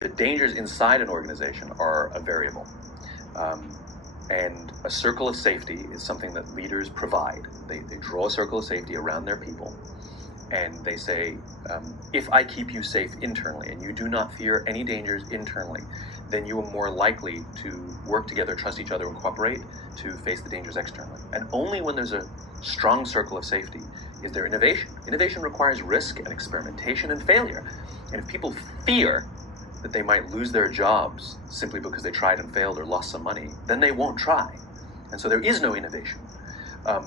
The dangers inside an organization are a variable. And a circle of safety is something that leaders provide. They draw a circle of safety around their people, and they say, if I keep you safe internally and you do not fear any dangers internally, then you are more likely to work together, trust each other, and cooperate to face the dangers externally. And only when there's a strong circle of safety is there innovation. Innovation requires risk and experimentation and failure. And if people fear that they might lose their jobs simply because they tried and failed or lost some money, then they won't try. And so there is no innovation.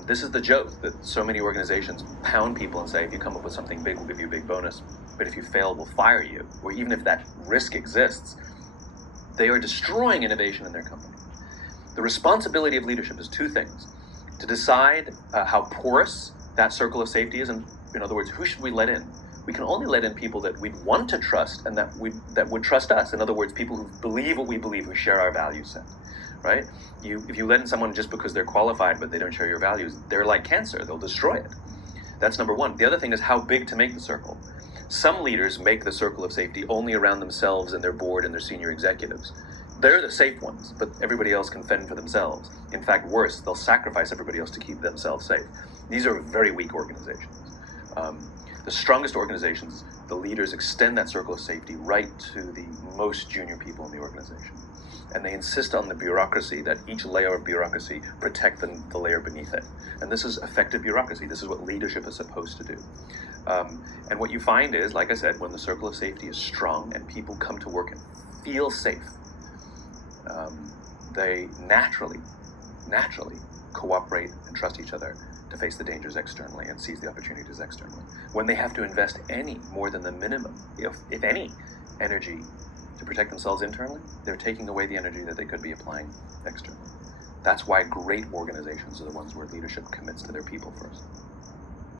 This is the joke that so many organizations pound people and say, if you come up with something big, we'll give you a big bonus, but if you fail, we'll fire you. Or even if that risk exists, they are destroying innovation in their company. The responsibility of leadership is two things: to decide how porous that circle of safety is, and in other words, who should we let in? We can only let in people that we'd want to trust and that would trust us. In other words, people who believe what we believe, who share our value set, right? If you let in someone just because they're qualified but they don't share your values, they're like cancer, they'll destroy it. That's number one. The other thing is how big to make the circle. Some leaders make the circle of safety only around themselves and their board and their senior executives. They're the safe ones, but everybody else can fend for themselves. In fact, worse, they'll sacrifice everybody else to keep themselves safe. These are very weak organizations. The strongest organizations, the leaders extend that circle of safety right to the most junior people in the organization. And they insist on the bureaucracy, that each layer of bureaucracy protect the layer beneath it. And this is effective bureaucracy. This is what leadership is supposed to do. And what you find is, like I said, when the circle of safety is strong and people come to work and feel safe, they naturally cooperate and trust each other to face the dangers externally and seize the opportunities externally. When they have to invest any more than the minimum, if any, energy to protect themselves internally, they're taking away the energy that they could be applying externally. That's why great organizations are the ones where leadership commits to their people first.